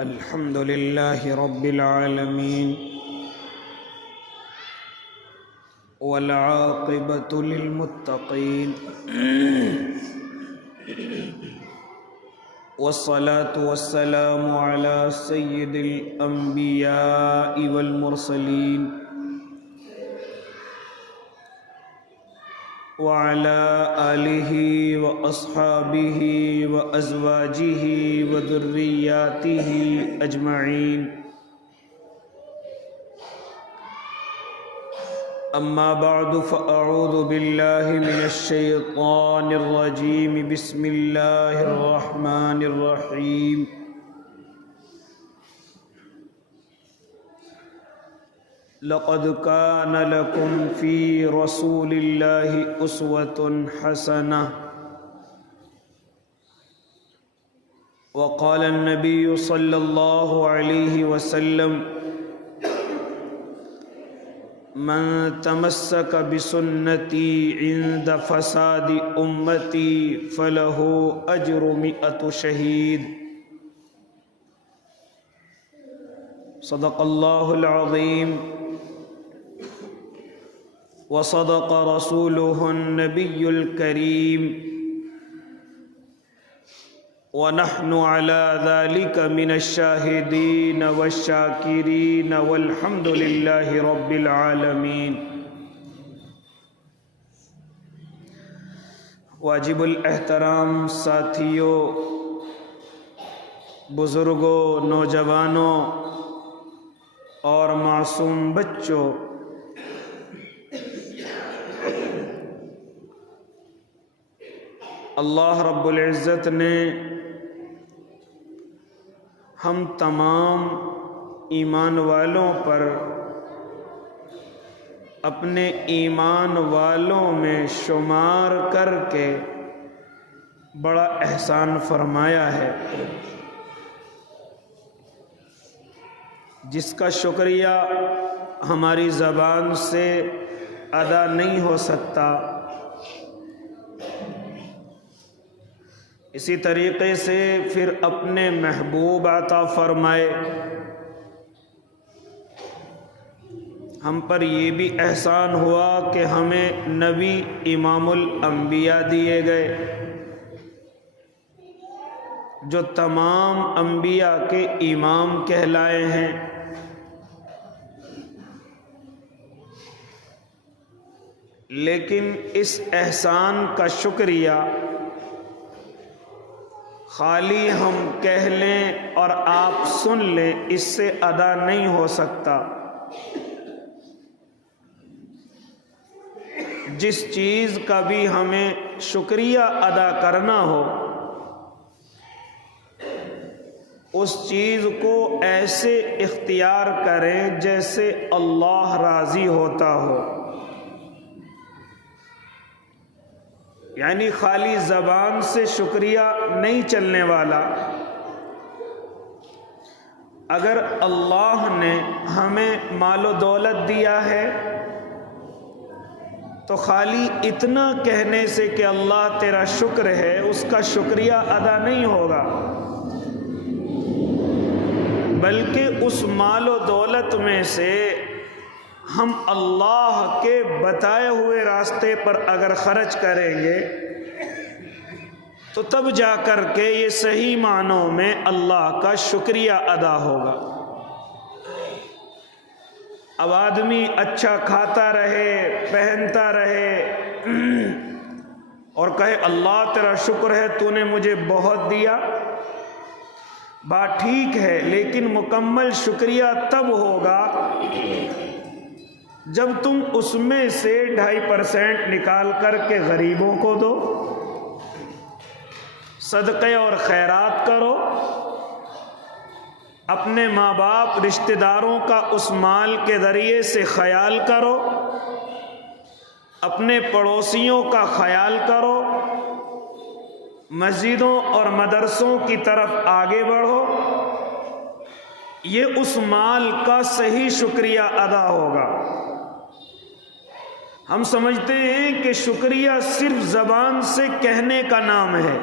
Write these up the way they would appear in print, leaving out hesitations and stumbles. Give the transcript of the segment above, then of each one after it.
الحمد لله رب العالمين والعاقبة للمتقين والصلاة والسلام على سيد الأنبياء والمرسلين وعلى آله وأصحابه وأزواجه وذرياته أجمعين أما بعد فأعوذ بالله من الشيطان الرجيم بسم الله الرحمن الرحيم لقد كان لكم في رسول الله أسوة حسنة وقال النبي صلى الله عليه وسلم من تمسك بسنتي عند فساد أمتي فله أجر 100 شهيد صدق الله العظيم وصدق رسوله النبي الكريم ونحن على ذلك من الشاهدين والشاكرين والحمد لله رب العالمين واجب الاحترام ساتھیوں، بزرگوں، نوجوانوں اور معصوم بچوں، اللہ رب العزت نے ہم تمام ایمان والوں پر اپنے ایمان والوں میں شمار کر کے بڑا احسان فرمایا ہے، جس کا شکریہ ہماری زبان سے ادا نہیں ہو سکتا۔ اسی طریقے سے پھر اپنے محبوب عطا فرمائے، ہم پر یہ بھی احسان ہوا کہ ہمیں نبی امام الانبیاء دیے گئے، جو تمام انبیاء کے امام کہلائے ہیں۔ لیکن اس احسان کا شکریہ خالی ہم کہہ لیں اور آپ سن لیں، اس سے ادا نہیں ہو سکتا۔ جس چیز کا بھی ہمیں شکریہ ادا کرنا ہو، اس چیز کو ایسے اختیار کریں جیسے اللہ راضی ہوتا ہو، یعنی خالی زبان سے شکریہ نہیں چلنے والا۔ اگر اللہ نے ہمیں مال و دولت دیا ہے تو خالی اتنا کہنے سے کہ اللہ تیرا شکر ہے، اس کا شکریہ ادا نہیں ہوگا، بلکہ اس مال و دولت میں سے ہم اللہ کے بتائے ہوئے راستے پر اگر خرچ کریں گے تو تب جا کر کے یہ صحیح معنوں میں اللہ کا شکریہ ادا ہوگا۔ اب آدمی اچھا کھاتا رہے، پہنتا رہے اور کہے اللہ تیرا شکر ہے تو نے مجھے بہت دیا، بات ٹھیک ہے، لیکن مکمل شکریہ تب ہوگا جب تم اس میں سے 2.5% نکال کر کے غریبوں کو دو، صدقے اور خیرات کرو، اپنے ماں باپ رشتہ داروں کا اس مال کے ذریعے سے خیال کرو، اپنے پڑوسیوں کا خیال کرو، مسجدوں اور مدرسوں کی طرف آگے بڑھو، یہ اس مال کا صحیح شکریہ ادا ہوگا۔ ہم سمجھتے ہیں کہ شکریہ صرف زبان سے کہنے کا نام ہے،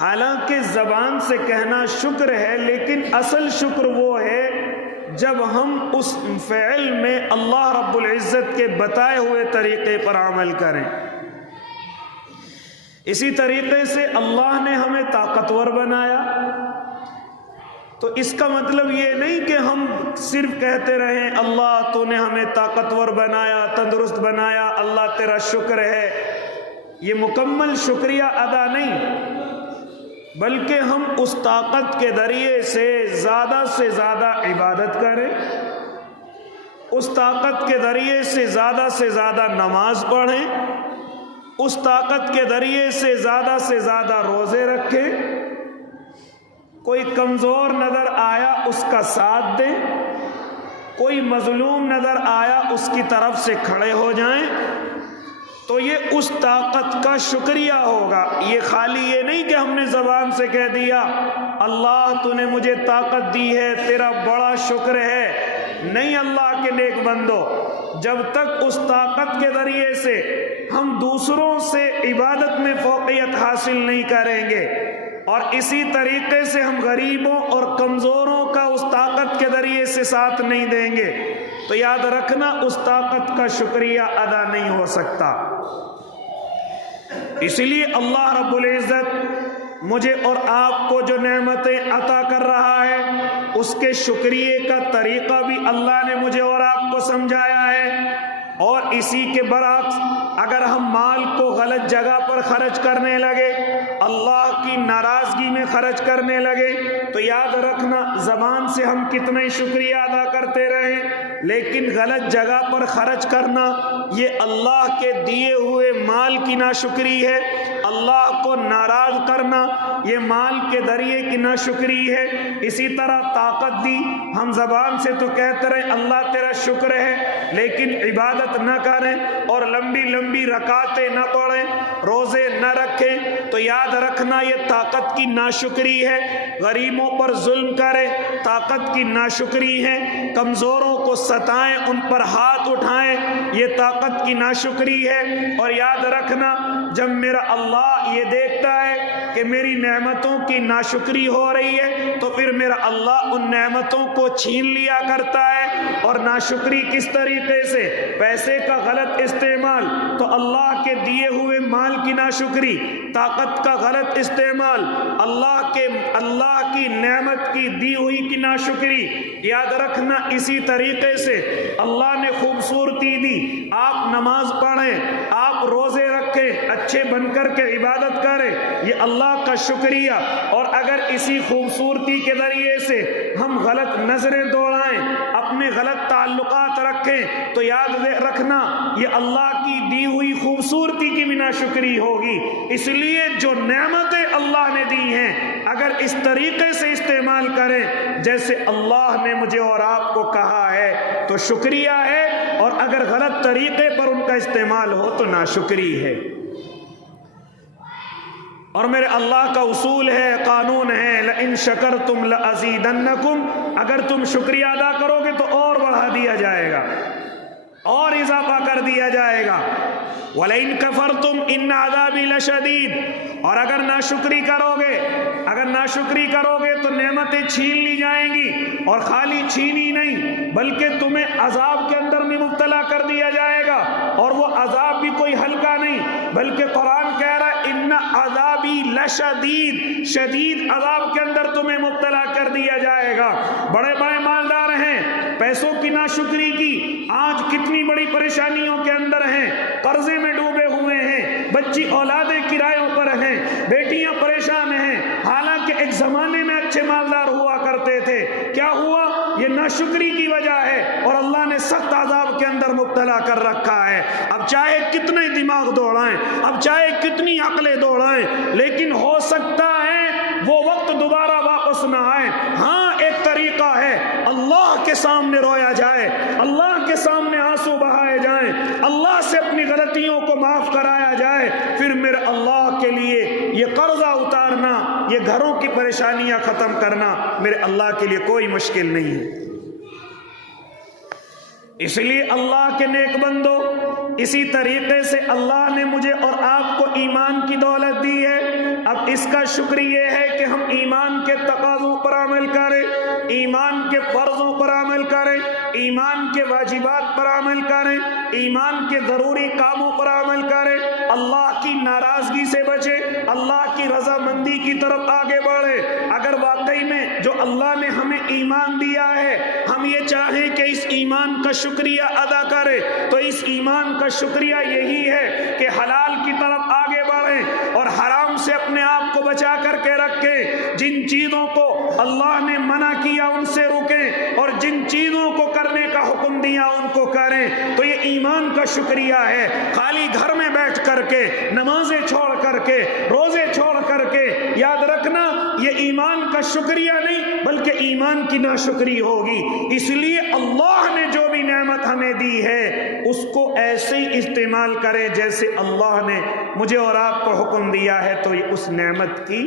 حالانکہ زبان سے کہنا شکر ہے، لیکن اصل شکر وہ ہے جب ہم اس فعل میں اللہ رب العزت کے بتائے ہوئے طریقے پر عمل کریں۔ اسی طریقے سے اللہ نے ہمیں طاقتور بنایا، تو اس کا مطلب یہ نہیں کہ ہم صرف کہتے رہیں اللہ تو نے ہمیں طاقتور بنایا، تندرست بنایا، اللہ تیرا شکر ہے۔ یہ مکمل شکریہ ادا نہیں، بلکہ ہم اس طاقت کے ذریعے سے زیادہ عبادت کریں، اس طاقت کے ذریعے سے زیادہ نماز پڑھیں، اس طاقت کے ذریعے سے زیادہ روزے رکھیں، کوئی کمزور نظر آیا اس کا ساتھ دیں، کوئی مظلوم نظر آیا اس کی طرف سے کھڑے ہو جائیں، تو یہ اس طاقت کا شکریہ ہوگا۔ یہ خالی یہ نہیں کہ ہم نے زبان سے کہہ دیا اللہ تو نے مجھے طاقت دی ہے، تیرا بڑا شکر ہے۔ نہیں اللہ کے نیک بندو، جب تک اس طاقت کے ذریعے سے ہم دوسروں سے عبادت میں فوقیت حاصل نہیں کریں گے، اور اسی طریقے سے ہم غریبوں اور کمزوروں کا اس طاقت کے ذریعے سے ساتھ نہیں دیں گے، تو یاد رکھنا اس طاقت کا شکریہ ادا نہیں ہو سکتا۔ اس لیے اللہ رب العزت مجھے اور آپ کو جو نعمتیں عطا کر رہا ہے، اس کے شکریے کا طریقہ بھی اللہ نے مجھے اور آپ کو سمجھایا ہے۔ اور اسی کے برعکس اگر ہم مال کو غلط جگہ پر خرچ کرنے لگے، اللہ کی ناراضگی میں خرچ کرنے لگے، تو یاد رکھنا زبان سے ہم کتنے شکریہ ادا کرتے رہیں، لیکن غلط جگہ پر خرچ کرنا یہ اللہ کے دیے ہوئے مال کی ناشکری ہے۔ اللہ کو ناراض کرنا یہ مال کے ذریعے کی ناشکری ہے۔ اسی طرح طاقت دی، ہم زبان سے تو کہتے رہے اللہ تیرا شکر ہے، لیکن عبادت نہ کریں اور لمبی رکعتیں نہ پڑھیں، روزے نہ رکھیں، تو یاد رکھنا یہ طاقت کی ناشکری ہے۔ غریبوں پر ظلم کریں، طاقت کی ناشکری ہے۔ کمزوروں کو ستائیں، ان پر ہاتھ اٹھائیں، یہ طاقت کی ناشکری ہے۔ اور یاد رکھنا جب میرا اللہ یہ دیکھتا ہے کہ میری نعمتوں کی ناشکری ہو رہی ہے، تو پھر میرا اللہ ان نعمتوں کو چھین لیا کرتا ہے۔ اور ناشکری کس طریقے سے؟ پیسے کا غلط استعمال، تو اللہ کے دیے ہوئے مال کی ناشکری، طاقت کا غلط استعمال، اللہ کی نعمت کی دی ہوئی کی ناشکری۔ یاد رکھنا اسی طریقے سے اللہ نے خوبصورتی دی، آپ نماز پڑھیں، آپ روزے رکھیں، اچھے بن کر کے عبادت کریں، یہ اللہ کا شکریہ۔ اور اگر اسی خوبصورتی کے ذریعے سے ہم غلط نظریں دوڑائیں، اپنے غلط تعلقات رکھیں، تو یاد رکھنا یہ اللہ کی دی ہوئی خوبصورتی کی بھی ناشکری ہوگی۔ اس لیے جو نعمتیں اللہ نے دی ہیں اگر اس طریقے سے استعمال کریں جیسے اللہ نے مجھے اور آپ کو کہا ہے تو شکریہ ہے، اور اگر غلط طریقے پر ان کا استعمال ہو تو ناشکری ہے۔ اور میرے اللہ کا اصول ہے، قانون ہے، لَإِن شَكَرْتُمْ لَأَزِيدَنَّكُمْ، اگر تم شکریہ ادا کرو گے تو اور بڑھا دیا جائے گا، اور اضافہ کر دیا جائے گا۔ وَلَئِن كَفَرْتُمْ إِنَّ عَذَابِي لَشَدِيدٌ، اور اگر ناشکری کرو گے تو نعمتیں چھین لی جائیں گی، اور خالی چھینی نہیں بلکہ تمہیں عذاب کے اندر بھی مبتلا کر دیا جائے گا، اور وہ عذاب بھی کوئی ہلکا نہیں، بلکہ قرآن کہہ رہا ہے ان عذابی لشدید، شدید عذاب کے اندر تمہیں مبتلا کر دیا جائے گا۔ بڑے بڑے مالدار ہیں، پیسوں کی ناشکری کی، آج کتنی بڑی پریشانیوں کے اندر ہیں، قرضے میں ڈوبے ہوئے ہیں، بچی اولادیں کرایوں پر ہیں، بیٹیاں پریشان ہیں، حالانکہ ایک زمانے میں اچھے مالدار ہوا کرتے تھے۔ کیا ہوا؟ یہ ناشکری کی وجہ ہے، اور اللہ نے سخت عذاب کے اندر مبتلا کر رکھا ہے۔ اب چاہے کتنے دماغ دوڑائیں، اب چاہے کتنی عقلیں دوڑائیں، لیکن ہو سکتا ہے وہ وقت دوبارہ واپس نہ آئے۔ ہاں ایک طریقہ ہے، اللہ کے سامنے رویا جائے، اللہ کے سامنے آنسو بہائے جائیں، اللہ سے اپنی غلطیوں کو معاف کرایا جائے، پھر میرے اللہ کے لیے یہ قرضہ اتارنا، یہ گھروں کی پریشانیاں ختم کرنا میرے اللہ کے لیے کوئی مشکل نہیں ہے۔ اس لیے اللہ کے نیک بندو، اسی طریقے سے اللہ نے مجھے اور آپ کو ایمان کی دولت دی ہے، اب اس کا شکر یہ ہے کہ ہم ایمان کے تقاضوں پر عمل کریں، ایمان کے فرضوں پر عمل کریں، ایمان کے واجبات پر عمل کریں، ایمان کے ضروری کاموں پر عمل کریں، اللہ کی ناراضگی سے بچے، اللہ کی رضامندی کی طرف آگے بڑھے۔ اگر واقعی میں جو اللہ نے ہمیں ایمان دیا ہے ہم یہ چاہیں کہ اس ایمان کا شکریہ ادا کریں، تو اس ایمان کا شکریہ یہی ہے کہ حلال کی طرف آگے بڑھیں اور حرام سے اپنے آپ کو بچا کر کے رکھیں، جن چیزوں کو اللہ نے منع کیا ان سے رکیں اور جن چیزوں کو کرنے کا حکم دیا ان کو کریں۔ تو یہ ایمان کا شکریہ ہے۔ خالی گھر میں بیٹھ کر کے، نمازیں چھوڑ کر کے، روزے چھوڑ کر کے، یاد رکھنا یہ ایمان کا شکریہ نہیں بلکہ ایمان کی ناشکری ہوگی۔ اس لیے اللہ نے جو بھی نعمت ہمیں دی ہے اس کو ایسے ہی استعمال کرے جیسے اللہ نے مجھے اور آپ کو حکم دیا ہے، تو یہ اس نعمت کی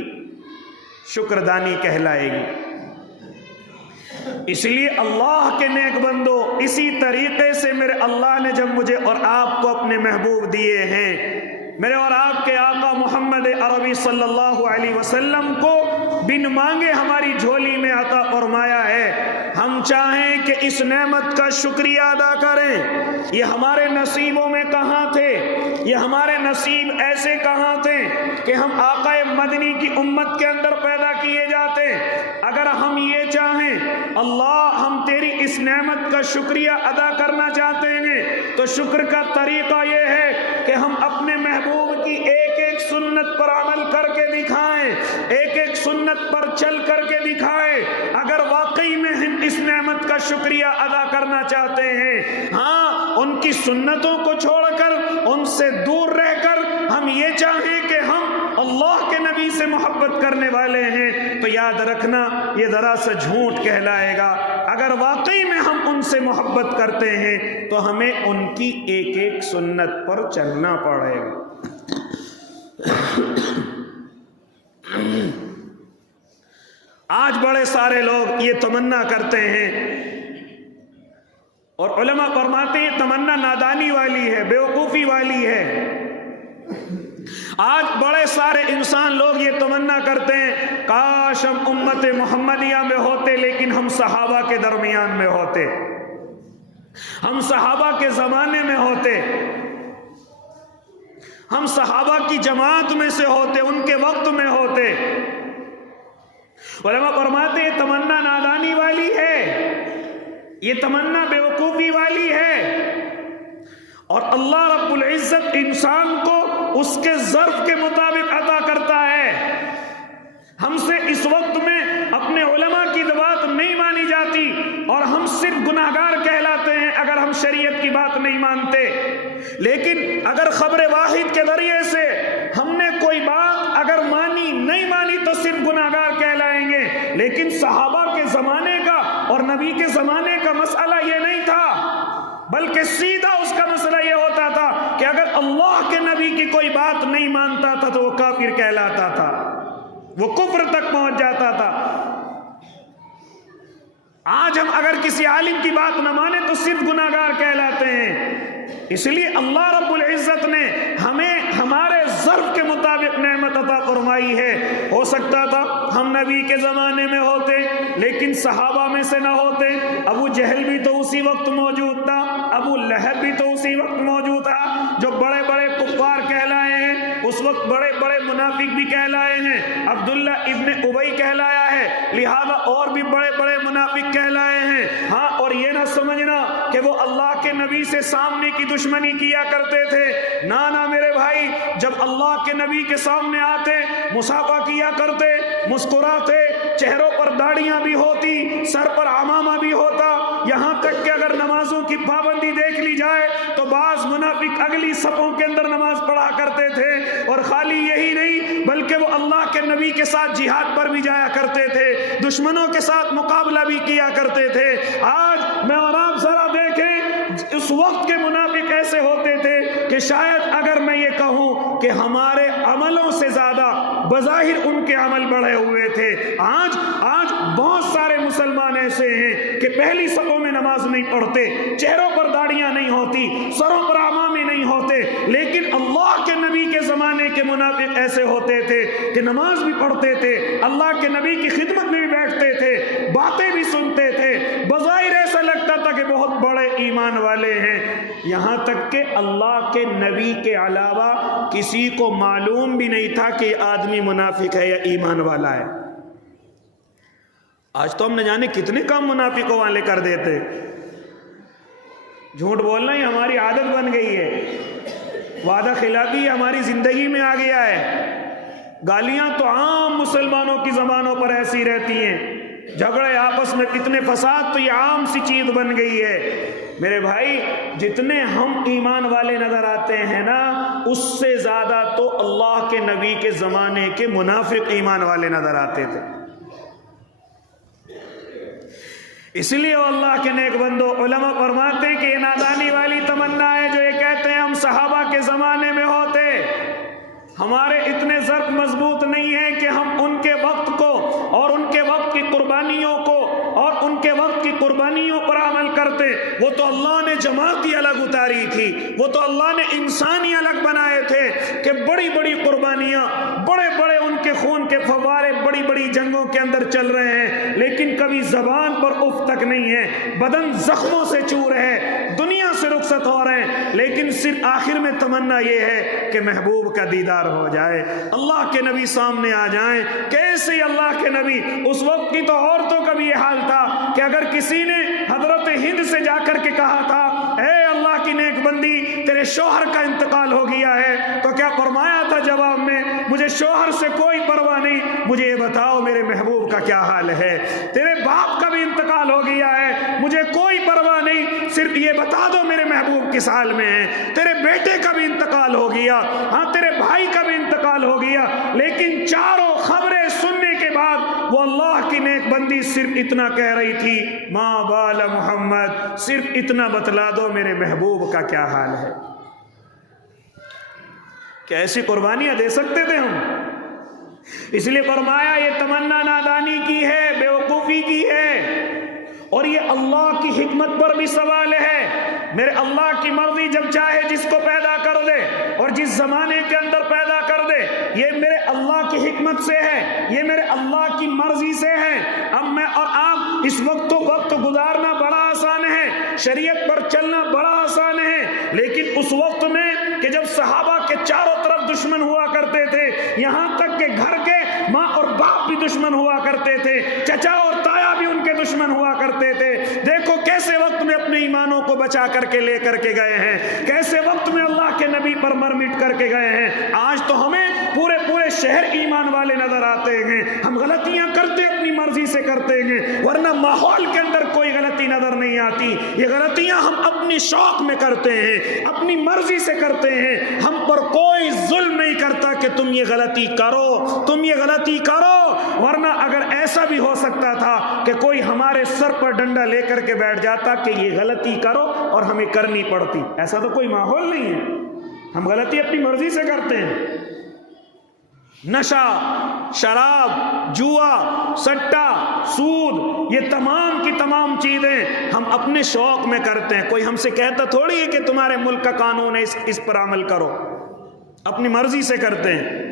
شکردانی کہلائے گی۔ اس لیے اللہ کے نیک بندو، اسی طریقے سے میرے اللہ نے جب مجھے اور آپ کو اپنے محبوب دیے ہیں، میرے اور آپ کے آقا محمد عربی صلی اللہ علیہ وسلم کو بن مانگے ہماری جھولی میں عطا فرمایا ہے، ہم چاہیں کہ اس نعمت کا شکریہ ادا کریں۔ یہ ہمارے نصیبوں میں کہاں تھے؟ یہ ہمارے نصیب ایسے کہاں تھے کہ ہم آقا مدنی کی امت کے اندر پیدا کیے جاتے؟ اگر ہم یہ چاہیں اللہ ہم تیری اس نعمت کا شکریہ ادا کرنا چاہتے ہیں تو شکر کا طریقہ یہ ہے کہ ہم اپنے محبوب کی ایک ایک سنت پر عمل کر کے دکھائیں، ایک ایک سنت پر چل کر کے دکھائیں۔ اگر واقعی میں ہم اس نعمت کا شکریہ ادا کرنا چاہتے ہیں، ہاں ان کی سنتوں کو چھوڑ کر، ان سے دور رہ کر ہم یہ چاہیں کہ ہم اللہ کے نبی سے محبت کرنے والے ہیں، تو یاد رکھنا یہ ذرا سا جھوٹ کہلائے گا۔ اگر واقعی میں ہم ان سے محبت کرتے ہیں تو ہمیں ان کی ایک ایک سنت پر چلنا پڑے گا۔ آج بڑے سارے لوگ یہ تمنا کرتے ہیں اور علماء فرماتے ہیں تمنا نادانی والی ہے، بیوقوفی والی ہے۔ آج بڑے سارے انسان لوگ یہ تمنا کرتے ہیں کاش ہم امت محمدیہ میں ہوتے لیکن ہم صحابہ کے درمیان میں ہوتے، ہم صحابہ کے زمانے میں ہوتے، ہم صحابہ کی جماعت میں سے ہوتے، ان کے وقت میں ہوتے۔ علماء فرماتے ہیں تمنا نادانی والی ہے، یہ تمنا بیوقوفی والی ہے، اور اللہ رب العزت انسان کو اس کے ظرف کے مطابق عطا کرتا ہے۔ ہم سے اس وقت میں اپنے علماء کی بات نہیں مانی جاتی اور ہم صرف گناہگار کہلاتے ہیں اگر ہم شریعت کی بات نہیں مانتے، لیکن اگر خبر واحد کے ذریعے سے ہم نے کوئی بات اگر مانی نہیں مانی تو صرف گناہگار کہلائیں گے۔ لیکن صحابہ کے زمانے کا اور نبی کے زمانے کا مسئلہ یہ نہیں تھا، بلکہ سیدھا اس کا مسئلہ یہ ہوتا تھا کہ اگر اللہ کے نبی کی کوئی بات نہیں مانتا تھا تو وہ کافر کہلاتا تھا، وہ کفر تک پہنچ جاتا تھا۔ آج ہم اگر کسی عالم کی بات نہ مانے تو صرف گناہگار کہلاتے ہیں۔ اس لیے اللہ رب العزت نے ہمیں ہمارے ظرف کے مطابق نعمت عطا فرمائی ہے۔ ہو سکتا تھا ہم نبی کے زمانے میں ہوتے لیکن صحابہ میں سے نہ ہوتے، ابو جہل بھی تو اسی وقت موجود تھا، ابو لہب بھی تو اسی وقت موجود تھا، جو بڑے بڑے کفار کہلائے ہیں اس وقت بڑے بڑے منافق بھی کہلائے ہیں، عبداللہ ابن ابی کہلایا ہے، لہذا اور بھی بڑے بڑے منافق کہلائے ہیں۔ ہاں، اور یہ نہ سمجھنا کہ وہ اللہ کے نبی سے سامنے کی دشمنی کیا کرتے تھے، نہ میرے بھائی، جب اللہ کے نبی کے سامنے آتے مصافحہ کیا کرتے، مسکراتے، چہروں پر داڑیاں بھی ہوتی، سر پر عمامہ بھی ہوتا، یہاں تک کہ اگر نمازوں کی پابندی دیکھ لی جائے تو بعض منافق اگلی صفوں کے اندر نماز پڑھا کرتے تھے، اور خالی یہی نہیں بلکہ وہ اللہ کے نبی کے ساتھ جہاد پر بھی جایا کرتے تھے، دشمنوں کے ساتھ مقابلہ بھی کیا کرتے تھے۔ آج میں اور آپ ذرا دیکھیں اس وقت کے منافق ایسے ہوتے تھے کہ شاید اگر میں یہ کہوں کہ ہمارے عملوں سے زیادہ بظاہر ان کے عمل بڑھے ہوئے تھے۔ آج بہت سارے مسلمان ایسے ہیں کہ پہلی صفوں میں نماز نہیں پڑھتے، چہروں پر داڑیاں نہیں ہوتی، سروں پر عمامے نہیں ہوتے، لیکن اللہ کے نبی کے زمانے کے منافق ایسے ہوتے تھے کہ نماز بھی پڑھتے تھے، اللہ کے نبی کی خدمت میں بھی بیٹھتے تھے، باتیں بھی سنتے تھے، بظاہر ایسا لگتا تھا کہ بہت بڑے ایمان والے ہیں، یہاں تک کہ اللہ کے نبی کے علاوہ کسی کو معلوم بھی نہیں تھا کہ یہ آدمی منافق ہے یا ایمان والا ہے۔ آج تو ہم نہ جانے کتنے کام منافقوں والے کر دیتے، جھوٹ بولنا ہی ہماری عادت بن گئی ہے، وعدہ خلافی ہماری زندگی میں آ گیا ہے، گالیاں تو عام مسلمانوں کی زبانوں پر ایسی رہتی ہیں، جھگڑے آپس میں اتنے فساد تو یہ عام سی چیز بن گئی ہے۔ میرے بھائی جتنے ہم ایمان والے نظر آتے ہیں نا، اس سے زیادہ تو اللہ کے نبی کے زمانے کے منافق ایمان والے نظر آتے تھے۔ اس لیے وہ اللہ کے نیک بندو علماء فرماتے ہیں کہ یہ نادانی والی تمنا ہے جو یہ کہتے ہیں ہم صحابہ کے زمانے میں ہوتے، ہمارے اتنے ضرب مضبوط نہیں ہیں کہ ہم ان کے وقت کو اور ان کے وقت کی قربانیوں کو اور ان کے وقت کی قربانیوں پر عمل کرتے۔ وہ تو اللہ نے جماعت ہی الگ اتاری تھی، وہ تو اللہ نے انسان ہی الگ بنائے تھے کہ بڑی بڑی قربانیاں، بڑے بڑے ان کے خون کے فوارے بڑی بڑی جنگوں کے اندر چل رہے ہیں، لیکن کبھی زبان پر اف تک نہیں ہے، بدن زخموں سے چور ہے، دنیا سے رخصت ہو رہے ہیں، لیکن صرف آخر میں تمنا یہ ہے کہ محبوب کا دیدار ہو جائے، اللہ کے نبی سامنے آ جائیں۔ کیسے اللہ کے نبی، اس وقت کی تو عورتوں کا بھی یہ حال تھا کہ اگر کسی نے حضرت ہند سے جا کر کے کہا تھا اے اللہ کی نیک بندی تیرے شوہر کا انتقال ہو گیا ہے، تو کیا فرمایا تھا جواب میں؟ مجھے شوہر سے کوئی پرواہ نہیں، مجھے یہ بتاؤ میرے محبوب کا کیا حال ہے۔ تیرے باپ کا بھی انتقال ہو گیا ہے، مجھے کوئی پرواہ نہیں، صرف یہ بتا دو میرے محبوب کس حال میں ہے۔ تیرے بیٹے کا بھی انتقال ہو گیا، ہاں تیرے بھائی کا بھی انتقال ہو گیا، لیکن چاروں خبریں سننے کے بعد وہ اللہ کی نیک بندی صرف اتنا کہہ رہی تھی ما بال محمد، صرف اتنا بتلا دو میرے محبوب کا کیا حال ہے۔ کیا ایسی قربانیاں دے سکتے تھے ہم؟ اس لیے فرمایا یہ تمنا نادانی کی ہے، بے وقوفی کی ہے، اور یہ اللہ کی حکمت پر بھی سوال ہے۔ میرے اللہ کی مرضی جب چاہے جس کو پیدا کر دے اور جس زمانے کے اندر پیدا کر دے، یہ میرے اللہ کی حکمت سے ہے، یہ میرے اللہ کی مرضی سے ہے۔ اب میں اور آپ اس وقت گزارنا بڑا آسان ہے، شریعت پر چلنا بڑا آسان ہے، لیکن اس وقت میں کہ جب صحابہ کے چاروں طرف دشمن ہوا کرتے تھے، یہاں تک کہ گھر کے ماں اور باپ بھی دشمن ہوا کرتے تھے، چچا اور تایا بھی ان کے دشمن ہوا کرتے تھے، دیکھو کیسے وقت میں اپنے ایمانوں کو بچا کر کے لے کر کے گئے ہیں، کیسے وقت میں اللہ کے نبی پر مر مٹ کر کے گئے ہیں۔ آج تو ہمیں پورے شہر ایمان والے نظر آتے ہیں، ہم غلطیاں کرتے اپنی مرضی سے کرتے ہیں، ورنہ ماحول کے اندر کوئی غلطی نظر نہیں آتی، یہ غلطیاں ہم اپنی شوق میں کرتے ہیں، اپنی مرضی سے کرتے ہیں، ہم پر کوئی ظلم نہیں کرتا کہ تم یہ غلطی کرو، تم یہ غلطی کرو، ورنہ اگر ایسا بھی ہو سکتا تھا کہ کوئی ہمارے سر پر ڈنڈا لے کر کے بیٹھ جاتا کہ یہ غلطی کرو اور ہمیں کرنی پڑتی، ایسا تو کوئی ماحول نہیں ہے، ہم غلطی اپنی مرضی سے کرتے ہیں۔ نشہ، شراب، جوا، سٹا، سود، یہ تمام کی تمام چیزیں ہم اپنے شوق میں کرتے ہیں، کوئی ہم سے کہتا تھوڑی ہے کہ تمہارے ملک کا قانون ہے اس پر عمل کرو، اپنی مرضی سے کرتے ہیں۔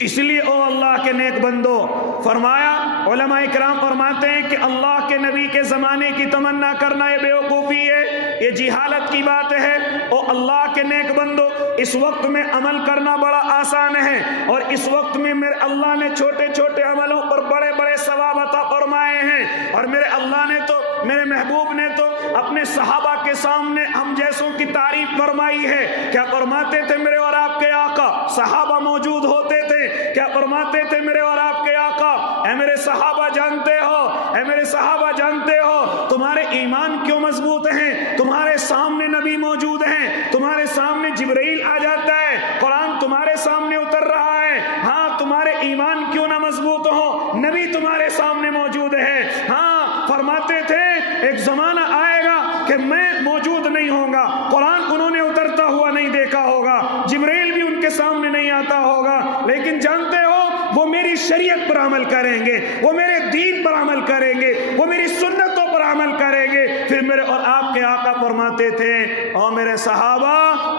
اس لیے او اللہ کے نیک بندو، فرمایا علماء اکرام فرماتے ہیں کہ اللہ کے نبی کے زمانے کی تمنا کرنا یہ بیوقوفی ہے، یہ جہالت کی بات ہے۔ او اللہ کے نیک بندو، اس وقت میں عمل کرنا بڑا آسان ہے، اور اس وقت میں میرے اللہ نے چھوٹے چھوٹے عملوں پر بڑے بڑے ثواب عطا فرمائے ہیں، اور میرے اللہ نے تو، میرے محبوب نے تو اپنے صحابہ کے سامنے ہم جیسوں کی تعریف فرمائی ہے۔ کیا فرماتے تھے میرے اور آپ کے آقا؟ صحابہ موجود ہوتے تھے، کیا فرماتے تھے میرے اور آپ کے آقا؟ اے میرے صحابہ جانتے ہو، اے میرے صحابہ جانتے ہو تمہارے ایمان کیوں مضبوط ہیں؟ تمہارے سامنے نبی موجود ہیں، تمہارے سامنے جبرائیل آ جاتا ہے، قرآن تمہارے سامنے اتر رہا ہے، ہاں تمہارے ایمان کیوں نہ مضبوط ہو؟ نبی تمہارے سامنے موجود ہے۔ ہاں فرماتے تھے ایک زمانہ آئے گا کہ میں موجود نہیں ہوں گا، قرآن انہوں نے اترتا ہوا نہیں دیکھا ہوگا، جبرائیل بھی ان کے سامنے نہیں آتا ہوگا، لیکن جانتے ہو وہ میری شریعت پر عمل کریں گے، وہ میرے دین پر عمل کریں گے، وہ میری سنتوں پر عمل کریں گے پھر میرے اور آپ کے آقا فرماتے تھے او میرے صحابہ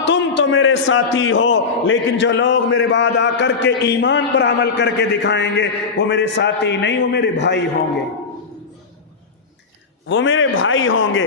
تم تو میرے ساتھی ہو، لیکن جو لوگ میرے بعد آ کر کے ایمان پر عمل کر کے دکھائیں گے وہ میرے ساتھی نہیں، وہ میرے بھائی ہوں گے، وہ میرے بھائی ہوں گے۔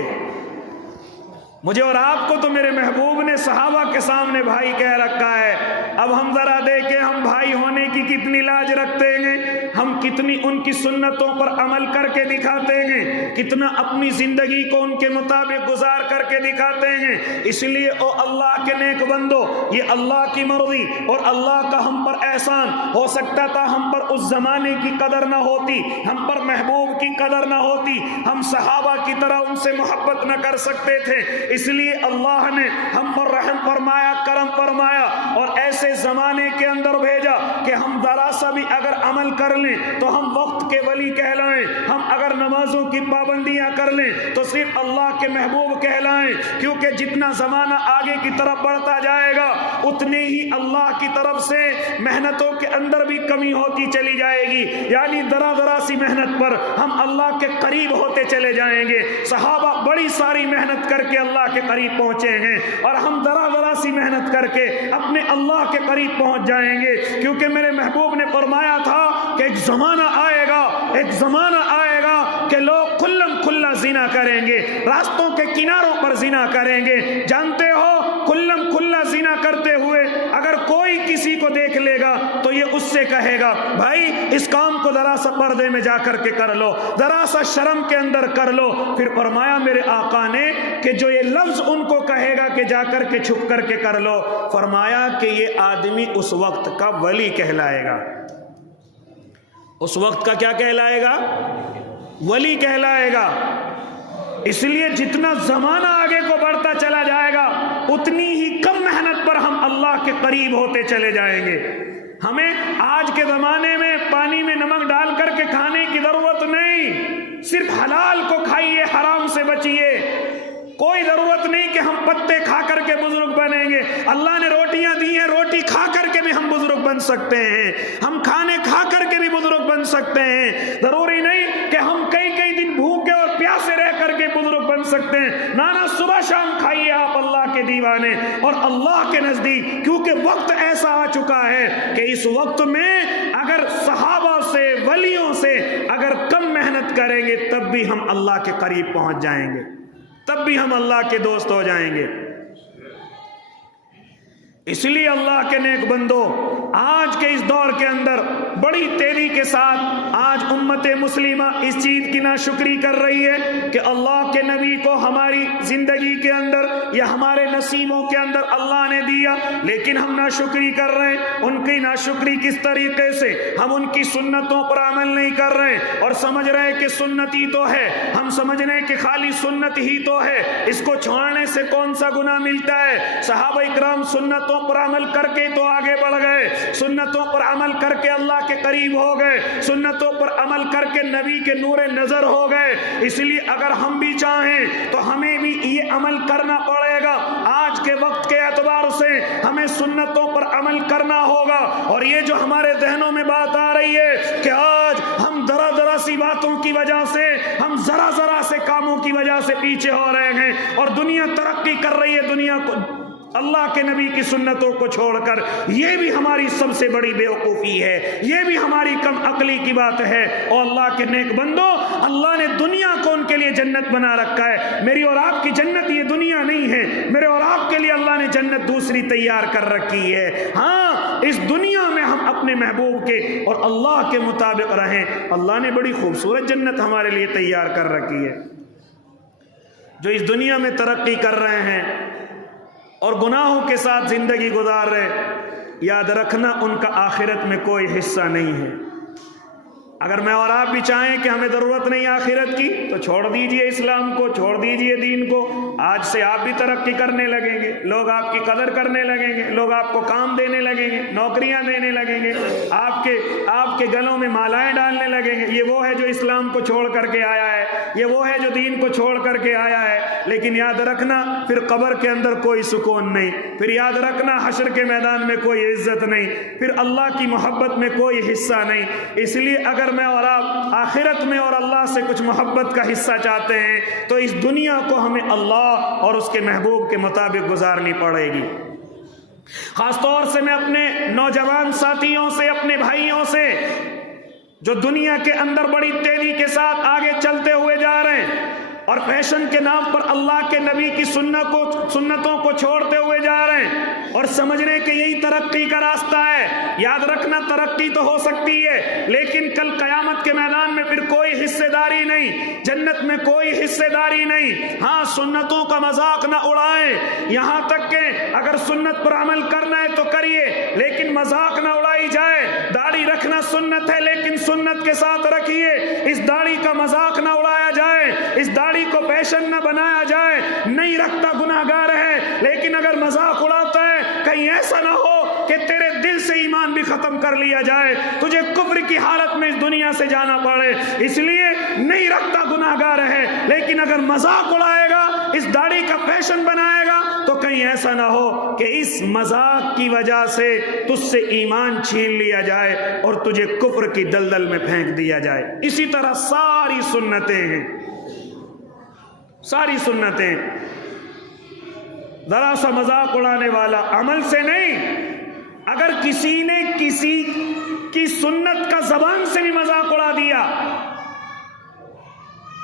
مجھے اور آپ کو تو میرے محبوب نے صحابہ کے سامنے بھائی کہہ رکھا ہے، اب ہم ذرا دیکھیں ہم بھائی ہونے کی کتنی لاج رکھتے ہیں، ہم کتنی ان کی سنتوں پر عمل کر کے دکھاتے ہیں، کتنا اپنی زندگی کو ان کے مطابق گزار کر کے دکھاتے ہیں۔ اس لیے او اللہ کے نیک بندو، یہ اللہ کی مرضی اور اللہ کا ہم پر احسان، ہو سکتا تھا ہم پر اس زمانے کی قدر نہ ہوتی، ہم پر محبوب کی قدر نہ ہوتی، ہم صحابہ کی طرح ان سے محبت نہ کر سکتے تھے، اس لیے اللہ نے ہم پر رحم فرمایا، کرم فرمایا اور ایسے زمانے کے اندر بھیجا کہ ہم ذرا سا بھی اگر عمل کر لیں تو ہم وقت کے ولی کہلائیں، ہم اگر نمازوں کی پابندیاں کر لیں تو صرف اللہ کے محبوب کہلائیں، کیونکہ جتنا زمانہ آگے کی طرف بڑھتا جائے گا اتنے ہی اللہ کی طرف سے محنتوں کے اندر بھی کمی ہوتی چلی جائے گی، یعنی ذرا سی محنت پر ہم اللہ کے قریب ہوتے چلے جائیں گے۔ صحابہ بڑی ساری محنت کر کے اللہ کے قریب پہنچے ہیں اور ہم ذرا سی محنت کر کے اپنے اللہ کے قریب پہنچ جائیں گے، کیونکہ میرے محبوب نے فرمایا تھا کہ ایک زمانہ آئے گا کہ لوگ کھلا زنا کریں گے، راستوں کے کناروں پر زنا کریں گے۔ جانتے ہو کھلا زنا کرتے ہوئے اگر کوئی کسی کو دیکھ لے گا تو یہ اس سے کہے گا بھائی اس کام کو ذرا سا پردے میں جا کر کے کر لو، ذرا سا شرم کے اندر کر لو۔ پھر فرمایا میرے آقا نے کہ جو یہ لفظ ان کو کہے گا کہ جا کر کے چھپ کر کے کر لو، فرمایا کہ یہ آدمی اس وقت کا ولی کہلائے گا۔ اس وقت کا کیا کہلائے گا؟ ولی کہلائے گا۔ اس لیے جتنا زمانہ آگے کو بڑھتا چلا جائے گا اتنی ہی کم محنت پر ہم اللہ کے قریب ہوتے چلے جائیں گے۔ ہمیں آج کے زمانے میں پانی میں نمک ڈال کر کے کھانے کی ضرورت نہیں، صرف حلال کو کھائیے، حرام سے بچیے۔ کوئی ضرورت نہیں کہ ہم پتے کھا کر کے بزرگ بنیں گے، اللہ نے روٹیاں دی ہیں، روٹی کھا کر کے بھی ہم بزرگ بن سکتے ہیں، ہم کھانے کھا کر کے بھی بزرگ بن سکتے ہیں۔ ضروری نہیں کہ ہم کئی دن بھوکے اور پیاسے رہ کر کے بزرگ بن سکتے ہیں، نانا صبح شام کھائیے آپ اللہ کے دیوانے اور اللہ کے نزدیک، کیونکہ وقت ایسا آ چکا ہے کہ اس وقت میں اگر صحابہ سے ولیوں سے اگر کم محنت کریں گے تب بھی ہم اللہ کے قریب پہنچ جائیں گے، تب بھی ہم اللہ کے دوست ہو جائیں گے۔ اس لیے اللہ کے نیک بندو، آج کے اس دور کے اندر بڑی تیزی کے ساتھ آج امت مسلمہ اس چیز کی ناشکری کر رہی ہے کہ اللہ کے نبی کو ہماری زندگی کے اندر یا ہمارے نصیبوں کے اندر اللہ نے دیا، لیکن ہم ناشکری کر رہے ہیں۔ ان کی ناشکری کس طریقے سے؟ ہم ان کی سنتوں پر عمل نہیں کر رہے اور سمجھ رہے کہ سنت ہی تو ہے، ہم سمجھ رہے کہ خالی سنت ہی تو ہے، اس کو چھوڑنے سے کون سا گناہ ملتا ہے؟ صحابہ اکرام سنتوں پر عمل کر کے تو آگے بڑھ گئے، سنتوں پر عمل کر کے اللہ کے قریب ہو گئے، سنتوں پر عمل کر کے نبی کے نور نظر ہو گئے۔ اس لیے اگر ہم بھی چاہیں تو ہمیں بھی یہ عمل کرنا پڑے گا۔ آج کے وقت کے اعتبار سے ہمیں سنتوں پر عمل کرنا ہوگا، اور یہ جو ہمارے ذہنوں میں بات آ رہی ہے کہ آج ہم ذرا سی باتوں کی وجہ سے، ہم ذرا سے کاموں کی وجہ سے پیچھے ہو رہے ہیں اور دنیا ترقی کر رہی ہے، دنیا کو اللہ کے نبی کی سنتوں کو چھوڑ کر، یہ بھی ہماری سب سے بڑی بیوقوفی ہے، یہ بھی ہماری کم عقلی کی بات ہے۔ اور اللہ کے نیک بندو، اللہ نے دنیا کو ان کے لیے جنت بنا رکھا ہے۔ میری اور آپ کی جنت یہ دنیا نہیں ہے، میرے اور آپ کے لیے اللہ نے جنت دوسری تیار کر رکھی ہے۔ ہاں، اس دنیا میں ہم اپنے محبوب کے اور اللہ کے مطابق رہیں۔ اللہ نے بڑی خوبصورت جنت ہمارے لیے تیار کر رکھی ہے۔ جو اس دنیا میں ترقی کر رہے ہیں اور گناہوں کے ساتھ زندگی گزار رہے، یاد رکھنا ان کا آخرت میں کوئی حصہ نہیں ہے۔ اگر میں اور آپ بھی چاہیں کہ ہمیں ضرورت نہیں آخرت کی تو چھوڑ دیجئے اسلام کو، چھوڑ دیجئے دین کو۔ آج سے آپ بھی ترقی کرنے لگیں گے، لوگ آپ کی قدر کرنے لگیں گے، لوگ آپ کو کام دینے لگیں گے، نوکریاں دینے لگیں گے، آپ کے گلوں میں مالائیں ڈالنے لگیں گے۔ یہ وہ ہے جو اسلام کو چھوڑ کر کے آیا ہے، یہ وہ ہے جو دین کو چھوڑ کر کے آیا ہے۔ لیکن یاد رکھنا، پھر قبر کے اندر کوئی سکون نہیں، پھر یاد رکھنا حشر کے میدان میں کوئی عزت نہیں، پھر اللہ کی محبت میں کوئی حصہ نہیں۔ اس لیے اگر میں اور آپ آخرت میں اور اللہ سے کچھ محبت کا حصہ چاہتے ہیں تو اس دنیا کو ہمیں اللہ اور اس کے محبوب کے مطابق گزارنی پڑے گی۔ خاص طور سے میں اپنے نوجوان ساتھیوں سے، اپنے بھائیوں سے جو دنیا کے اندر بڑی تیزی کے ساتھ آگے چلتے ہوئے جا رہے ہیں اور فیشن کے نام پر اللہ کے نبی کی سنتوں کو چھوڑتے ہوئے جا رہے ہیں اور سمجھ رہے کہ یہی ترقی کا راستہ ہے۔ یاد رکھنا، ترقی تو ہو سکتی ہے لیکن کل قیامت کے میدان میں پھر کوئی حصے داری نہیں، جنت میں کوئی حصے داری نہیں۔ ہاں، سنتوں کا مذاق نہ اڑائیں، یہاں تک کہ اگر سنت پر عمل کرنا ہے تو کریے لیکن مذاق نہ اڑائی جائے۔ داڑھی رکھنا سنت ہے لیکن سنت کے ساتھ رکھیے، اس داڑھی کا مذاق نہ اڑایا جائے، اس داڑھی کو فیشن نہ بنایا جائے۔ نہیں رکھتا گناہ گار ہے لیکن اگر مذاق اڑاتا ہے کہیں ایسا نہ ہو کہ تیرے دل سے ایمان بھی ختم کر لیا جائے، تجھے کفر کی حالت میں اس دنیا سے جانا پڑے۔ اس لیے نہیں رکھتا گناہ گار ہے لیکن اگر مذاق اڑائے گا، اس داڑھی کا فیشن بنائے گا تو کہیں ایسا نہ ہو کہ اس مذاق کی وجہ سے تجھ سے ایمان چھین لیا جائے اور تجھے کفر کی دلدل میں پھینک دیا جائے۔ اسی طرح ساری سنتیں ہیں، ساری سنتیں۔ ذرا سا مذاق اڑانے والا عمل سے نہیں، اگر کسی نے کسی کی سنت کا زبان سے بھی مذاق اڑا دیا،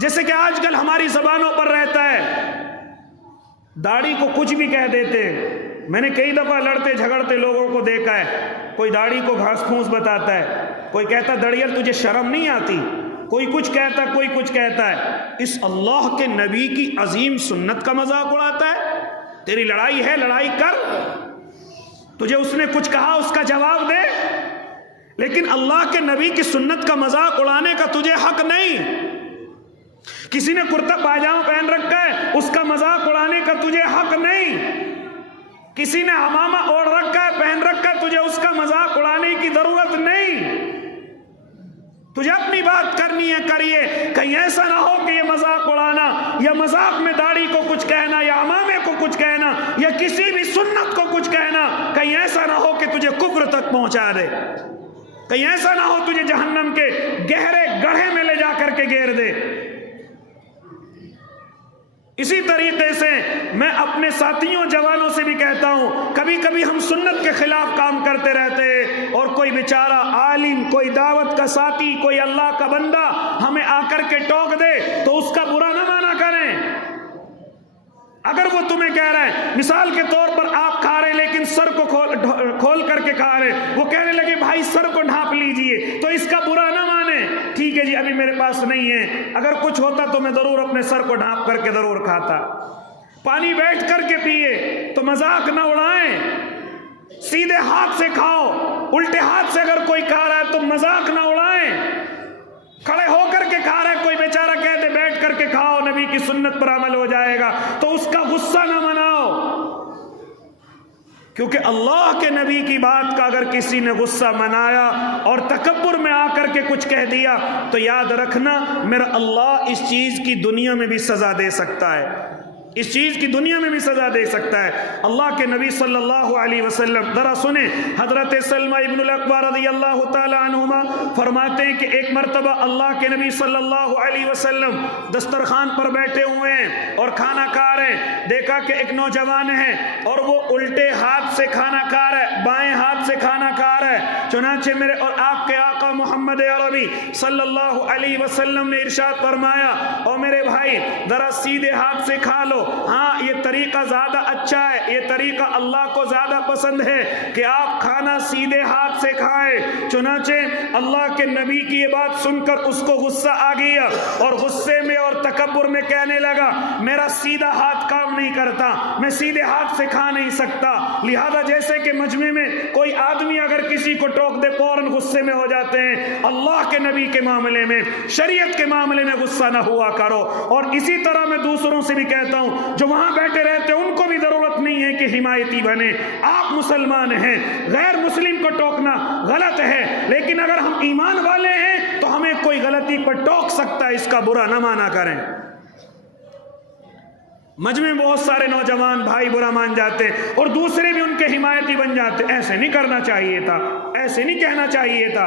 جیسے کہ آج کل ہماری زبانوں پر رہتا ہے، داڑھی کو کچھ بھی کہہ دیتے ہیں۔ میں نے کئی دفعہ لڑتے جھگڑتے لوگوں کو دیکھا ہے، کوئی داڑھی کو گھاس پھوس بتاتا ہے، کوئی کہتا دڑیل تجھے شرم نہیں آتی، کوئی کچھ کہتا ہے، کوئی کچھ کہتا ہے۔ اس اللہ کے نبی کی عظیم سنت کا مذاق اڑاتا ہے۔ تیری لڑائی ہے، لڑائی کر، تجھے اس نے کچھ کہا اس کا جواب دے، لیکن اللہ کے نبی کی سنت کا مذاق اڑانے کا تجھے حق نہیں۔ کسی نے کرتا پاجامہ پہن رکھا ہے، اس کا مذاق اڑانے کا تجھے حق نہیں۔ کسی نے عمامہ اوڑھ رکھا ہے، پہن رکھا ہے، تجھے اس کا مذاق اڑانے کی ضرورت نہیں۔ تجھے اپنی بات کرنی ہے، کریے۔ کہیں ایسا نہ ہو کہ یہ مذاق اڑانا یا مذاق میں داڑھی کو کچھ کہنا یا عمامے کو کچھ کہنا یا کسی بھی سنت کو کچھ کہنا، کہیں ایسا نہ ہو کہ تجھے کفر تک پہنچا دے، کہیں ایسا نہ ہو تجھے جہنم کے گہرے گڑھے میں لے جا کر کے گھیر دے۔ اسی طریقے سے میں اپنے ساتھیوں جوانوں سے بھی کہتا ہوں، کبھی کبھی ہم سنت کے خلاف کام کرتے رہتے ہیں اور کوئی بیچارہ عالم، کوئی دعوت کا ساتھی، کوئی اللہ کا بندہ ہمیں آ کر کے ٹوک دے تو اس کا برا نہ مانا کریں۔ اگر وہ تمہیں کہہ رہا ہے، مثال کے طور پر آپ کھا رہے لیکن سر کو کھول کر کے کھا رہے، وہ کہنے لگے بھائی سر کو ڈھانپ لیجئے، تو اس کا برا نہ مانے۔ ٹھیک ہے جی، ابھی میرے پاس نہیں ہے، اگر کچھ ہوتا تو میں ضرور اپنے سر کو ڈھانپ کر کے ضرور کھاتا۔ پانی بیٹھ کر کے پیئے تو مذاق نہ اڑائیں، سیدھے ہاتھ سے کھاؤ۔ الٹے ہاتھ سے اگر کوئی کھا رہا ہے تو مذاق نہ اڑائیں۔ کھڑے ہو کر کے کھا رہا ہے، کوئی بیچارہ کہتے بیٹھ کر کے کھاؤ، نبی کی سنت پر عمل ہو جائے گا، تو اس کا غصہ نہ مناؤ، کیونکہ اللہ کے نبی کی بات کا اگر کسی نے غصہ منایا اور تکبر میں آ کر کے کچھ کہہ دیا تو یاد رکھنا میرا اللہ اس چیز کی دنیا میں بھی سزا دے سکتا ہے، اس چیز کی دنیا میں بھی سزا دے سکتا ہے۔ اللہ کے نبی صلی اللہ علیہ وسلم، ذرا سنیں، حضرت سلمہ ابن الاکوع رضی اللہ تعالی عنہما فرماتے ہیں کہ ایک مرتبہ اللہ کے نبی صلی اللہ علیہ وسلم دسترخوان پر بیٹھے ہوئے ہیں اور کھانا کھا رہے ہیں، دیکھا کہ ایک نوجوان ہے اور وہ الٹے ہاتھ سے کھانا کھا رہا ہے، بائیں ہاتھ سے کھانا کھا رہا ہے۔ چنانچہ میرے اور آپ کے آقا محمد عربی صلی اللہ علیہ وسلم نے ارشاد فرمایا، او میرے بھائی ذرا سیدھے ہاتھ سے کھا لو، ہاں یہ طریقہ زیادہ اچھا ہے، یہ طریقہ اللہ کو زیادہ پسند ہے کہ آپ کھانا سیدھے ہاتھ سے کھائیں۔ چنانچہ اللہ کے نبی کی یہ بات سن کر اس کو غصہ آ گیا اور غصے میں اور تکبر میں کہنے لگا میرا سیدھا ہاتھ کام نہیں کرتا، میں سیدھے ہاتھ سے کھا نہیں سکتا۔ لہذا جیسے کہ مجمع میں کوئی آدمی اگر کسی کو ٹوک دے فوراً غصے میں ہو جاتے ہیں، اللہ کے نبی کے معاملے میں، شریعت کے معاملے میں غصہ نہ ہوا کرو۔ اور اسی طرح میں دوسروں سے بھی کہتا ہوں جو وہاں بیٹھے رہتے ہیں ان کو بھی ضرورت نہیں ہے کہ حمایتی بنے۔ آپ مسلمان ہیں، غیر مسلم کو ٹوکنا غلط ہے، لیکن اگر ہم ایمان والے ہیں تو ہمیں کوئی غلطی پر ٹوک سکتا ہے، اس کا برا نہ مانا کریں۔ مجمع میں بہت سارے نوجوان بھائی برا مان جاتے اور دوسرے بھی ان کے حمایتی بن جاتے، ایسے نہیں کرنا چاہیے تھا، ایسے نہیں کہنا چاہیے تھا۔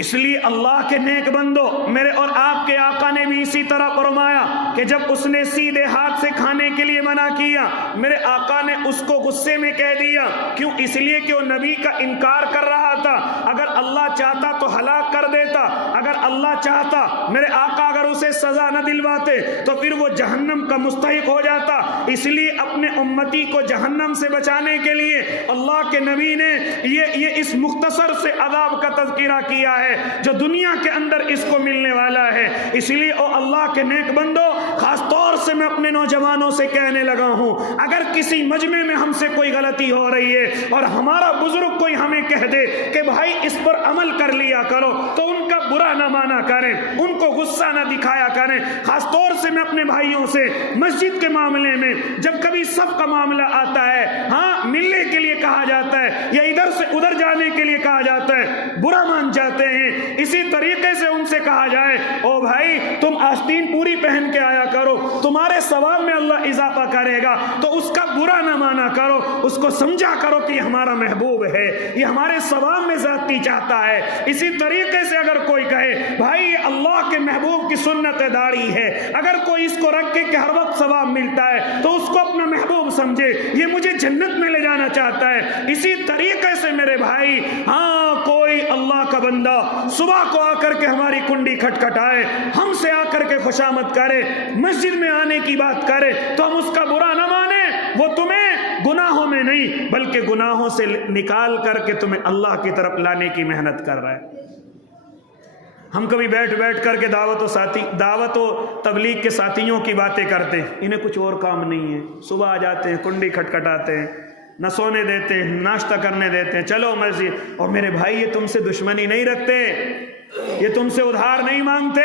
اس لیے اللہ کے نیک بندو، میرے اور آپ کے آقا نے بھی اسی طرح فرمایا کہ جب اس نے سیدھے ہاتھ سے کھانے کے لیے منع کیا، میرے آقا نے اس کو غصے میں کہہ دیا، کیوں؟ اس لیے کہ وہ نبی کا انکار کر رہا تھا۔ اگر اللہ چاہتا تو ہلاک کر دیتا، اگر اللہ چاہتا، میرے آقا اگر اسے سزا نہ دلواتے تو پھر وہ جہنم کا مستحق ہو جاتا۔ اس لیے اپنے امتی کو جہنم سے بچانے کے لیے اللہ کے نبی نے یہ اس مختصر سے عذاب کا تذکرہ کیا ہے جو دنیا کے اندر اس کو ملنے والا ہے۔ اس لیے او اللہ کے نیک بندو، خاص طور سے میں اپنے نوجوانوں سے کہنے لگا ہوں، اگر کسی مجمع میں ہم سے کوئی غلطی ہو رہی ہے اور ہمارا بزرگ کوئی ہمیں کہہ دے کہ بھائی اس پر عمل کر لیا کرو، تو ان کا برا نہ مانا کریں، ان کو غصہ نہ دکھایا کریں۔ خاص طور سے میں اپنے بھائیوں سے مسجد کے معاملے میں جب کبھی سب کا معاملہ آتا ہے، ہاں ملنے کے لیے کہا جاتا ہے یا ادھر سے ادھر جانے کے لیے کہا جاتا ہے، برا مان جاتے ہیں۔ اسی طریقے سے ان سے کہا جائے، او بھائی تم آستین پوری پہن کے آیا کرو، تمہارے ثواب میں اللہ اضافہ کرے گا، تو اس کا برا نہ مانا کرو، اس کو سمجھا کرو کہ یہ ہمارا محبوب ہے، یہ ہمارے ثواب میں زیادتی چاہتا ہے۔ اسی طریقے سے اگر کوئی کہے بھائی یہ اللہ کے محبوب کی سنت داڑھی ہے، اگر کوئی اس کو رکھ کے کہ ہر وقت ثواب ملتا ہے تو اس کو اپنا محبوب سمجھے، یہ مجھے جنت میں لے جانا چاہتا ہے۔ اسی طریقے سے میرے بھائی، ہاں کوئی اللہ کا بندہ صبح کو آ کر کے ہماری کنڈی کھٹکھٹائے، ہم سے آ کر کے خوشامد کرے، مسجد میں آنے کی بات کرے، تو ہم اس کا برا نہ مانیں، وہ تمہیں گناہوں میں نہیں بلکہ گناہوں سے نکال کر کے تمہیں اللہ کی طرف لانے کی محنت کر رہا ہے۔ ہم کبھی بیٹھ کر کے دعوت و تبلیغ کے ساتھیوں کی باتیں کرتے ہیں، انہیں کچھ اور کام نہیں ہے، صبح آ جاتے ہیں، کنڈی کھٹکھٹاتے ہیں، نہ سونے دیتے ہیں، ناشتہ کرنے دیتے ہیں، چلو مسجد۔ اور میرے بھائی یہ تم سے دشمنی نہیں رکھتے، یہ تم سے ادھار نہیں مانگتے،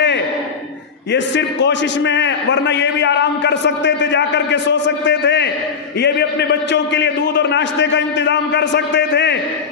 یہ صرف کوشش میں ہے، ورنہ یہ بھی آرام کر سکتے تھے، جا کر کے سو سکتے تھے، یہ بھی اپنے بچوں کے لیے دودھ اور ناشتے کا انتظام کر سکتے تھے،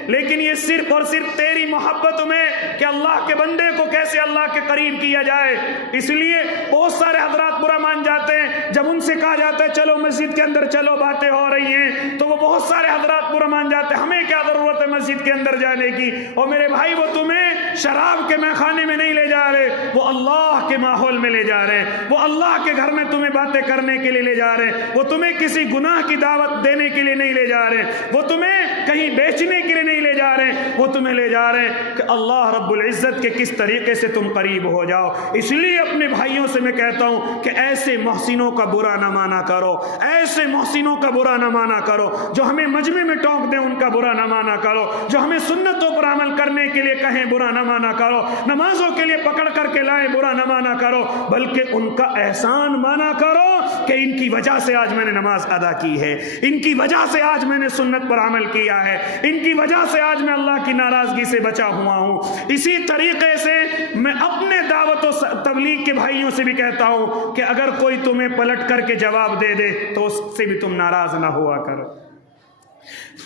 لیکن یہ صرف اور صرف تیری محبت میں کہ اللہ کے بندے کو کیسے اللہ کے قریب کیا جائے۔ اس لیے بہت سارے حضرات برا مان جاتے ہیں جب ان سے کہا جاتا ہے چلو مسجد کے اندر چلو، باتیں ہو رہی ہیں، تو وہ بہت سارے حضرات برا مان جاتے ہیں، ہمیں کیا ضرورت ہے مسجد کے اندر جانے کی۔ اور میرے بھائی وہ تمہیں شراب کے میخانے میں نہیں لے جا رہے، وہ اللہ کے ماحول میں لے جا رہے ہیں، وہ اللہ کے گھر میں تمہیں باتیں کرنے کے لیے لے جا رہے ہیں، وہ تمہیں کسی گناہ کی دعوت دینے کے لیے نہیں لے جا رہے ہیں، وہ تمہیں کہیں بیچنے کے لیے نہیں لے جا رہے ہیں، وہ تمہیں لے جا رہے ہیں کہ اللہ رب العزت کے کس طریقے سے تم قریب ہو جاؤ۔ اس لیے اپنے بھائیوں سے میں کہتا ہوں کہ ایسے محسنوں کا برا نہ مانا کرو، ایسے محسنوں کا برا نہ مانا کرو، جو ہمیں مجمع میں ٹوک دیں ان کا برا نہ مانا کرو، جو ہمیں سنتوں پر عمل کرنے کے لیے کہیں برا نہ مانا کرو، نمازوں کے لیے پکڑ کر کے لائیں برا نہ مانا کرو، بلکہ ان کا احسان مانا کرو کہ ان کی وجہ سے آج میں نے نماز ادا کی ہے، ان کی وجہ سے آج میں نے سنت پر عمل کیا ہے، ان کی وجہ سے آج میں اللہ کی ناراضگی سے بچا ہوا ہوں۔ اسی طریقے سے میں اپنے دعوت و تبلیغ کے بھائیوں سے بھی کہتا ہوں کہ اگر کوئی تمہیں پلٹ کر کے جواب دے دے تو اس سے بھی تم ناراض نہ ہوا کرو،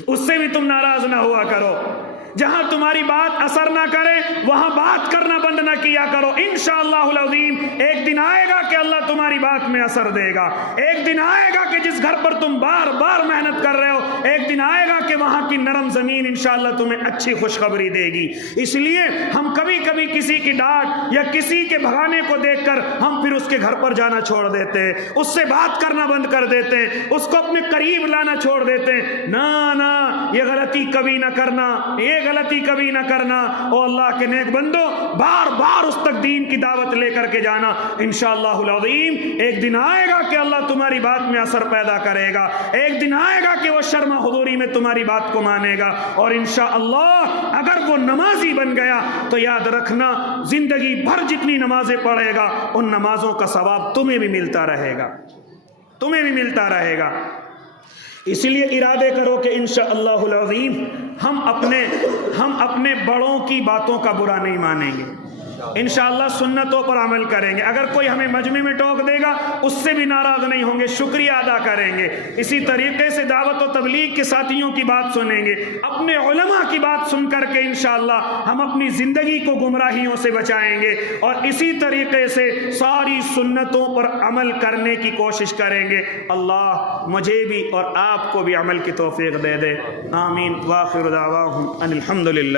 اس سے بھی تم ناراض نہ ہوا کرو۔ جہاں تمہاری بات اثر نہ کرے وہاں بات کرنا بند نہ کیا کرو۔ انشاءاللہ العظیم ایک دن آئے گا کہ اللہ تمہاری بات میں اثر دے گا، ایک دن آئے گا کہ جس گھر پر تم بار بار محنت کر رہے ہو، ایک دن آئے گا کہ وہاں کی نرم زمین انشاءاللہ تمہیں اچھی خوشخبری دے گی۔ اس لیے ہم کبھی کبھی کسی کی ڈانٹ یا کسی کے بھگانے کو دیکھ کر ہم پھر اس کے گھر پر جانا چھوڑ دیتے ہیں، اس سے بات کرنا بند کر دیتے ہیں، اس کو اپنے قریب لانا چھوڑ دیتے ہیں۔ نہ یہ غلطی کبھی نہ کرنا، یہ غلطی کبھی نہ کرنا۔ او اللہ کے نیک بندو، بار بار اس تک دین کی دعوت لے کر کے جانا۔ انشاءاللہ العظیم ایک دن آئے گا کہ اللہ تمہاری بات میں اثر پیدا کرے گا، ایک دن آئے گا کہ وہ شرم حضوری میں تمہاری بات کو مانے گا، اور انشاءاللہ اگر وہ نمازی بن گیا تو یاد رکھنا زندگی بھر جتنی نمازیں پڑھے گا ان نمازوں کا ثواب تمہیں بھی ملتا رہے گا، تمہیں بھی ملتا رہے گا۔ اس لیے ارادے کرو کہ انشاءاللہ العظیم ہم اپنے بڑوں کی باتوں کا برا نہیں مانیں گے، انشاءاللہ سنتوں پر عمل کریں گے۔ اگر کوئی ہمیں مجمع میں ٹوک دے گا اس سے بھی ناراض نہیں ہوں گے، شکریہ ادا کریں گے۔ اسی طریقے سے دعوت و تبلیغ کے ساتھیوں کی بات سنیں گے، اپنے علماء کی بات سن کر کے انشاءاللہ ہم اپنی زندگی کو گمراہیوں سے بچائیں گے، اور اسی طریقے سے ساری سنتوں پر عمل کرنے کی کوشش کریں گے۔ اللہ مجھے بھی اور آپ کو بھی عمل کی توفیق دے دے، آمین۔ وآخر دعواہم ان الحمدللہ۔